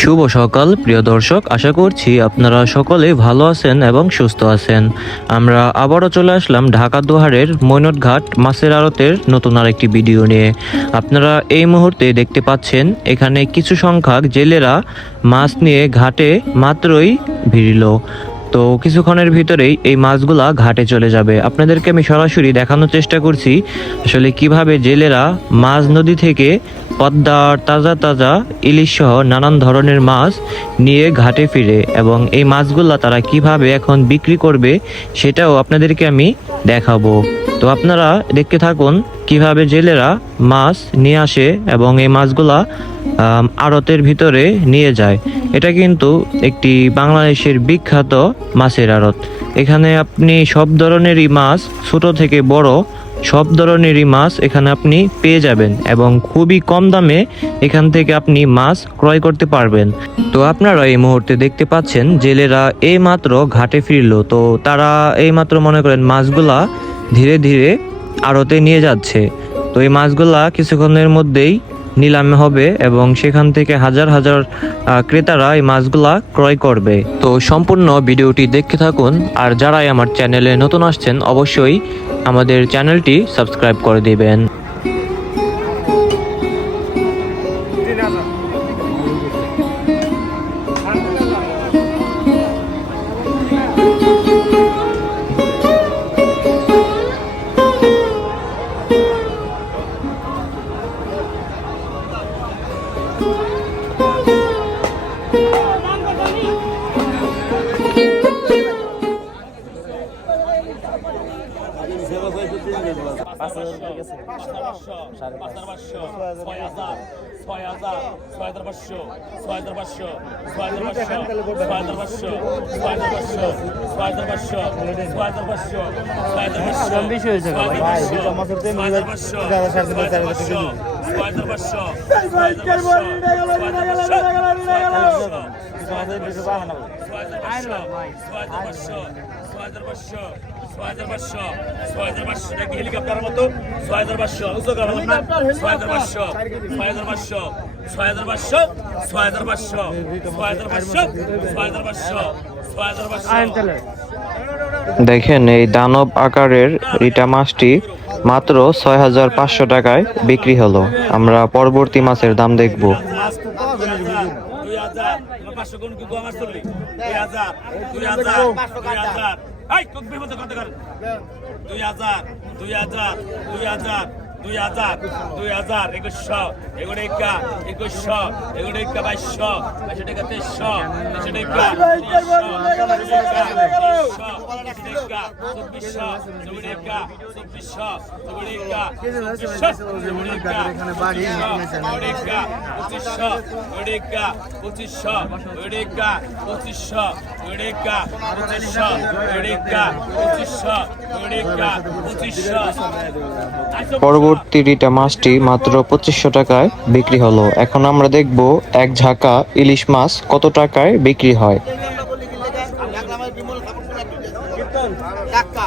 শুভ সকাল, প্রিয় দর্শক। আশা করছি আপনারা সকলে ভালো আছেন এবং সুস্থ আছেন। আমরা আবারও চলে আসলাম ঢাকা দোহারের মৈনটঘাট মাছের আড়তের নতুন আরেকটি ভিডিও নিয়ে। আপনারা এই মুহূর্তে দেখতে পাচ্ছেন, এখানে কিছু সংখ্যক জেলেরা মাছ নিয়ে ঘাটে মাত্রই ভিড়ল। তো কিছুক্ষণের ভিতরেই এই মাছগুলা ঘাটে চলে যাবে। আপনাদেরকে আমি সরাসরি দেখানোর চেষ্টা করছি, আসলে কীভাবে জেলেরা মাছ নদী থেকে পদ্মার তাজা তাজা ইলিশ সহ নানান ধরনের মাছ নিয়ে ঘাটে ফিরে এবং এই মাছগুলা তারা কীভাবে এখন বিক্রি করবে সেটাও আপনাদেরকে আমি দেখাবো। তো আপনারা দেখতে থাকুন কীভাবে জেলেরা মাছ নিয়ে আসে এবং এই মাছগুলা আড়তের ভিতরে নিয়ে যায়। এটা কিন্তু একটি বাংলাদেশের বিখ্যাত মাছের আড়ত। এখানে আপনি সব ধরনেরই মাছ, ছোট থেকে বড় সব ধরনেরই মাছ এখানে আপনি পেয়ে যাবেন এবং খুবই কম দামে এখান থেকে আপনি মাছ ক্রয় করতে পারবেন। তো আপনারা এই মুহূর্তে দেখতে পাচ্ছেন জেলেরা এই মাত্র ঘাটে ফিরল। তো তারা এই মাত্র মনে করেন মাছগুলা ধীরে ধীরে আড়তে নিয়ে যাচ্ছে। তো এই মাছগুলা কিছুক্ষণের মধ্যেই নিলামে হবে এবং সেখান থেকে হাজার হাজার ক্রেতারা এই মাছগুলা ক্রয় করবে। তো সম্পূর্ণ ভিডিওটি দেখতে থাকুন, আর যারাই আমার চ্যানেলে নতুন আসছেন, অবশ্যই আমাদের চ্যানেলটি সাবস্ক্রাইব করে দিবেন। পাঁচশো ছয় হাজার ছয় হাজার ছয় হাজার পাঁচশো ছয় হাজার পাঁচশো ছয় হাজার পাঁচশো ছয় হাজার পাঁচশো ছয় হাজার পাঁচশো ছয় হাজার পাঁচশো ছয় হাজার পাঁচশো ছয় হাজার পাঁচশো বেশি হয়েছে গো ভাই। ভাই, দুটো মাছের তেল মিলে চার হাজার, সাড়ে তিন হাজার, চার হাজার টাকা দিবি। ছয় হাজার পাঁচশো ছয় হাজার পাঁচশো ছয় হাজার পাঁচশো ছয় হাজার পাঁচশো আমাদের দেশে পাবে না ভাই। হেলিকপ্টারের মতো ছয় হাজার পাঁচশো উঁচু করা না ছয় হাজার পাঁচশো ছয় হাজার পাঁচশো ছয় হাজার পাঁচশো ছয় হাজার পাঁচশো ছয় হাজার পাঁচশো ছয় হাজার পাঁচশো ছয় হাজার পাঁচশো দেখেন এই দানব আকারের রিটা মাছটি মাত্র ছয় হাজার পাঁচশো টাকায় বিক্রি হলো আমরা পরবর্তী মাছের দাম দেখব দুই হাজার পাঁচশো কোন কি গঙ্গার চললি দুই হাজার দুই হাজার দুই হাজার এই কোক বিপদ কত কর দুই হাজার দুই হাজার দুই হাজার দুই হাজার দুই হাজার একুশশো এগুলো একা একুশশো এগুলো একা বাইশশো বাইশশো টাকা তেইশশো তেইশশো টাকা চব্বিশশো চব্বিশ একা চব্বিশশো চব্বিশ একা পঁচিশশো পঁচিশশো ওড়িকা পঁচিশশো ওড়িকা পঁচিশশো ওড়িকা পঁচিশশো ওড়িকা পঁচিশশো। পরবর্তী রিটা মাছটি মাত্র পঁচিশশো টাকায় বিক্রি হলো। এখন আমরা দেখব এক ঝাঁকা ইলিশ মাছ কত টাকায় বিক্রি হয়। টাকা।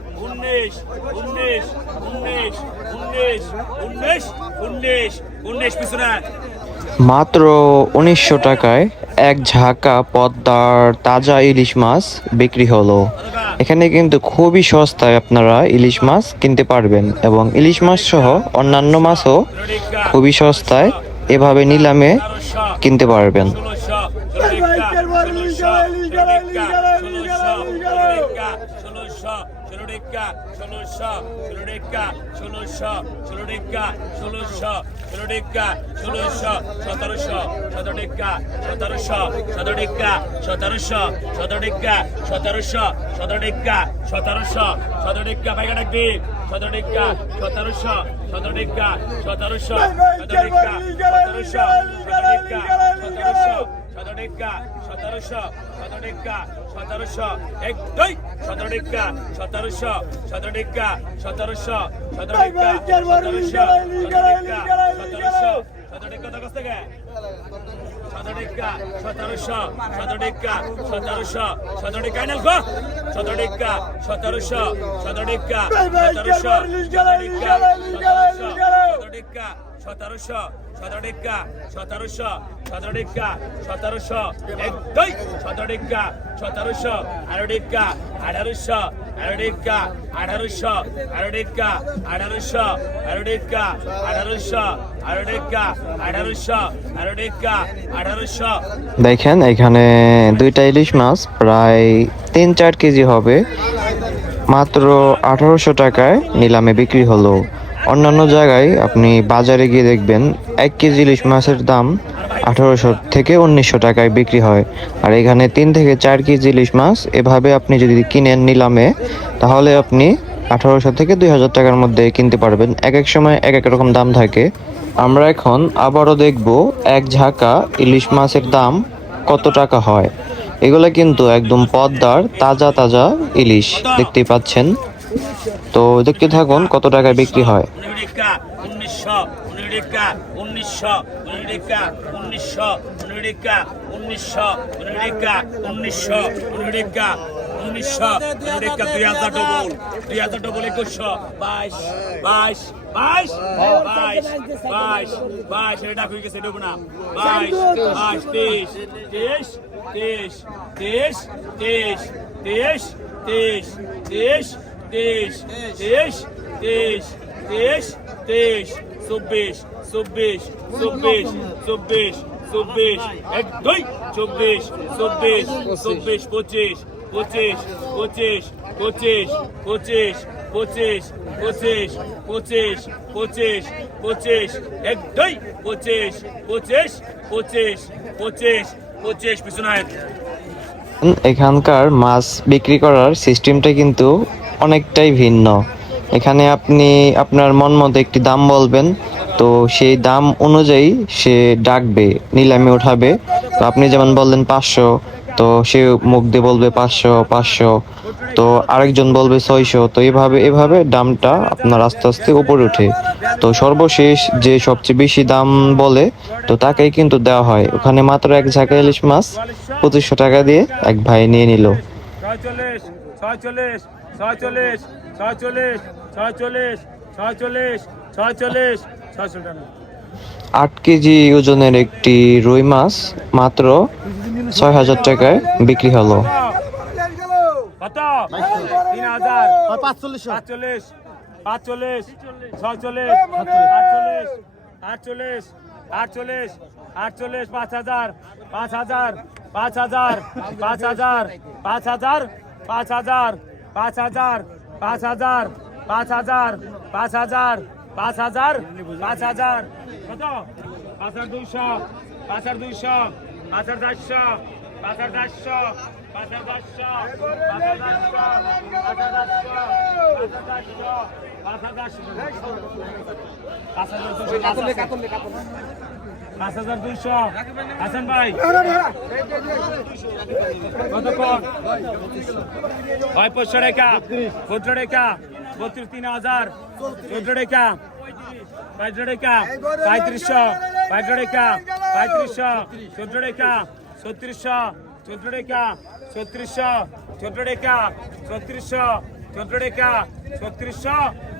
উনিশ উনিশ উনিশ উনিশ উনিশ উনিশ পিছনে মাত্র উনিশশো টাকায় এক ঝাঁকা পদ্মার তাজা ইলিশ মাছ বিক্রি হলো এখানে কিন্তু খুবই সস্তায় আপনারা ইলিশ মাছ কিনতে পারবেন এবং ইলিশ মাছ সহ অন্যান্য মাছও খুবই সস্তায় এভাবে নিলামে কিনতে পারবেন ষোলোশো টিকা ষোলোশো ষোলো টিকা ষোলোশো ষোলো টিকা ষোলোশো ষোলো টিকা ষোলোশো সতেরোশো সতেরো টিকা সতেরোশো সতেরো টিকা সতেরোশো সতেরো টিকা সতেরোশো সতেরো টিকা সতেরোশো সতেরো টিকা ভাইগা ডাকবি সতেরো টিকা সতেরোশো সতেরো টিকা সতেরোশো সতেরো টিকা সতেরোশো সতেরো টিকা সতেরোশো সতেরো টিকা সতেরোশো সতেরো টিকা সতেরোশো এক দুই সতেরো টিকা সতেরোশো সতেরো টিকা সতেরোশো সতেরো টিকা সতেরোশো সতেরোশো সতেরো টিকা তো কাছ থেকে? সতেরোশো সতেরো টিকা সতেরোশো সতেরো টিকা আইনাল গো সতেরো দেখেন, এখানে দুইটা ইলিশ মাছ, প্রায় তিন চার কেজি হবে। মাত্র আঠারোশো টাকায় নিলামে বিক্রি হলো। অন্যান্য জায়গায় আপনি বাজারে গিয়ে দেখবেন এক কেজি ইলিশ মাছের দাম আঠারোশো থেকে উনিশশো টাকায় বিক্রি হয়। আর এখানে তিন থেকে চার কেজি ইলিশ মাছ এভাবে আপনি যদি কিনেন নিলামে, তাহলে আপনি আঠারোশো থেকে দুই হাজার টাকার মধ্যে কিনতে পারবেন। এক এক সময় এক এক রকম দাম থাকে। আমরা এখন আবারও দেখব এক ঝাঁকা ইলিশ মাছের দাম কত টাকা হয়। এগুলো কিন্তু একদম পদ্মার, তাজা তাজা ইলিশ। দেখতেই পাচ্ছেন। তো দেখতে থাকুন কত টাকায় বিক্রি হয়। উনিশশো দুই হাজার ডবল, দুই ডবল একুশশো, বাইশ বাইশ বাইশ বাইশ বাইশ বাইশ, এটা হয়ে গেছে বাইশ বাইশ তেইশ তেইশ তেইশ তেইশ তেইশ তেইশ তেইশ তেইশ তেইশ তেইশ তেইশ চব্বিশ চব্বিশ চব্বিশ চব্বিশ চব্বিশ এক দুই চব্বিশ চব্বিশ চব্বিশ পঁচিশ পঁচিশ পঁচিশ পঁচিশ পঁচিশ পঁচিশ পঁচিশ পঁচিশ পঁচিশ পঁচিশ এক দুই পঁচিশ পঁচিশ পঁচিশ পঁচিশ পঁচিশ পিছনায় এখানকার মাছ বিক্রি করার সিস্টেমটা কিন্তু অনেকটাই ভিন্ন। এখানে আপনি আপনার মন মতো একটি দাম বলবেন, তো সেই দাম অনুযায়ী সে ডাকবে, নিলামে উঠাবে। তো আপনি যেমন বললেন পাঁচশো, তো সে মুখ দিয়ে বলবে পাঁচশো পাঁচশো, তো আরেকজন বলবে ছয়শো, তো এভাবে এভাবে দামটা আপনার আস্তে আস্তে উপরে ওঠে। তো সর্বশেষ যে সবচেয়ে বেশি দাম বলে, তো তাকেই কিন্তু দেওয়া হয়। ওখানে মাত্র এক ঝাঁকা ইলিশ মাছ, পঁচিশশো টাকা দিয়ে এক ভাই নিয়ে নিল। ছয়চল্লিশ ছয়চল্লিশ ছয়চল্লিশ ছয়চল্লিশ ছয়চল্লিশ ছয়শো টাকা আট কেজি ওজনের একটি রুই মাছ মাত্র ছয় হাজার টাকায় বিক্রি হলো। কত? তিন হাজার। পাঁচচল্লিশ। পাঁচচল্লিশ পাঁচচল্লিশ ছয়চল্লিশ আটচল্লিশ আটচল্লিশ আটচল্লিশ আটচল্লিশ পাঁচ হাজার পাঁচ হাজার পাঁচ হাজার পাঁচ হাজার পাঁচ হাজার পাঁচ হাজার পাঁচ হাজার পাঁচ হাজার পাঁচ হাজার পাঁচ হাজার পাঁচ হাজার পাঁচ হাজার কত পাঁচ হাজার দুইশো পাঁচ হাজার দুইশো পাঁচ হাজার চারশো পাঁচ হাজার চারশো পাঁচ হাজার পাঁচ হাজার পাঁচ হাজার পাঁচ হাজার দুইশো। হাসান ভাই। কতক্ষণ? হয় পঁচিশশো টাকা পনেরো টাকা, বত্রিশ, তিন হাজার। চোদ্দ টাকা পঁয়ত্রিশ টাকা, পঁয়ত্রিশশো পঁয়ত্রিশ টাকা, পঁয়ত্রিশশো চোদ্দ টাকা, ছত্রিশশো, চোদ্দ টাকা, ছত্রিশশো,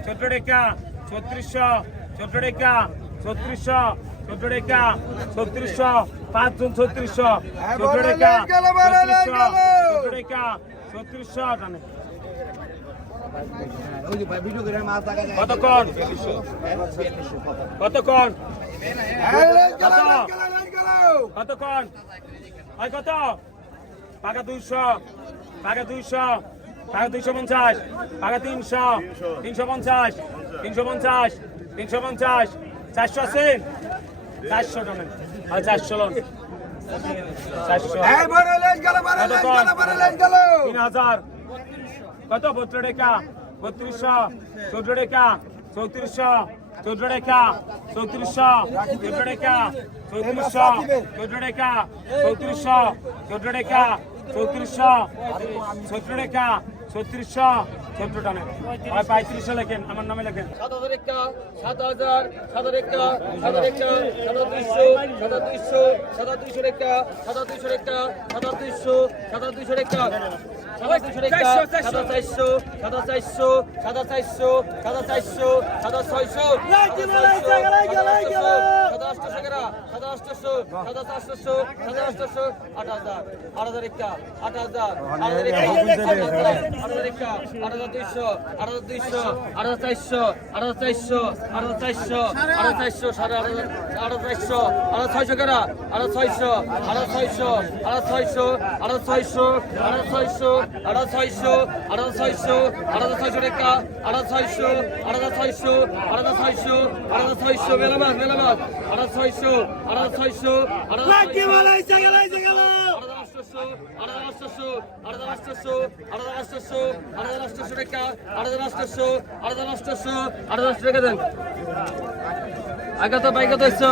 চোদ্দ টাকা, ছত্রিশশো, চোদ্দ টাকা, ছত্রিশশো চোদ্দ টাকা ছত্রিশশো পাঁচ জন ছত্রিশশো চোদ্দ টাকা চোদ্দ টাকা ছত্রিশশো টানে কতক্ষণ? কতক্ষণ? কত? কতক্ষণ? হয় কত? পাকা দুইশো পাকা দুইশো পাকা দুইশো পঞ্চাশ পাকা তিনশো তিনশো পঞ্চাশ তিনশো পঞ্চাশ তিনশো পঞ্চাশ চারশো আছেন চারশো টাকা আর চারশো লোন। তিন হাজার। কত? বত্র টাকা। বত্রিশশো। চোদ্দ টাকা। চৌত্রিশশো। চোদ্দ টাকা। চৌত্রিশশো। চোদ্দ টাকা। চৌত্রিশশো। চোদ্দ টাকা। চৌত্রিশশো। চোদ্দ টাকা। চৌত্রিশশো। চোদ্দ টাকা। ছত্রিশশো চোদ্দ টানে হয় পঁয়ত্রিশশো লেখেন আমার নামে লেখেন সাত হাজার একটা সাত হাজার সাত হাজার একটা সাত হাজার একটা সাত দুইশো সাত দুইশো সাত দুইশো একটা সাত দুইশো একটা সাত দুইশো সাত দুইশো একটা সাত দুইশো একটা সাত চারশো সাত চারশো সাত চারশো সাত চারশো সাত ছয়শো সাত আটশো সাত আটশো সাত আটশো আট হাজার আট হাজার একটা আট হাজার আট হাজার একটা আট হাজার দুইশো আট হাজার দুইশো আট হাজার চারশো আট হাজার চারশো আট হাজার চারশো আট হাজার চারশো সাড়ে আট হাজার আট হাজার চারশো আট হাজার ছয়শো কেনা আট হাজার ছয়শো আট হাজার ছয়শো আট হাজার ছয়শো আট হাজার ছয়শো আট হাজার ছয়শো আট হাজার ছয়শো আট হাজার ছয়শো আট হাজার ছয়শো টাকা আট হাজার ছয়শো আট হাজার ছয়শো আট হাজার ছয়শো আট হাজার ছয়শো মেলামাস মেলামাস আট হাজার ছয়শো আড়াই ছয়শো টাকা আড়াই টাকা রাষ্ট্র আগত বাইগত এসছো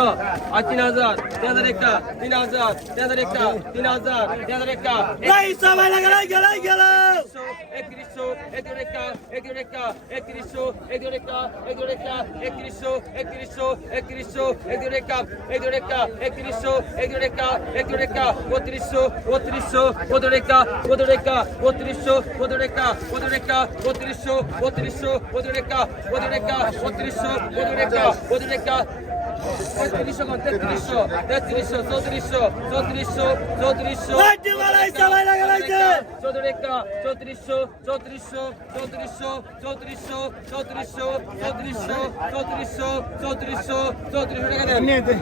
আর তিন হাজার তিন হাজার একটা তিন হাজার তিন হাজার একটা তিন হাজার তিন হাজার একটা একত্রিশশো একত্রিশ একটা একত্রিশ একটা একত্রিশশো একত্রিশ একটা একত্রিশ একটা একত্রিশশো একত্রিশশো একত্রিশশো একত্রিশ একটা একত্রিশ একটা একত্রিশশো একত্রিশ একটা একত্রিশ একটা বত্রিশশো বত্রিশশো বত্রিশ একটা বত্রিশ একটা বত্রিশশো বত্রিশ একটা বত্রিশ একটা বত্রিশশো বত্রিশশো বত্রিশ একটা বত্রিশ একটা বত্রিশশো বত্রিশ একটা একটা তেত্রিশশো তেত্রিশশো তেত্রিশশো চৌত্রিশশো চৌত্রিশশো চৌত্রিশশো। চৌত্রিশটা চৌত্রিশশো চৌত্রিশশো চৌত্রিশশো চৌত্রিশশো চৌত্রিশশো চৌত্রিশশো চৌত্রিশশো চৌত্রিশশো চৌত্রিশশো টাকা দেন।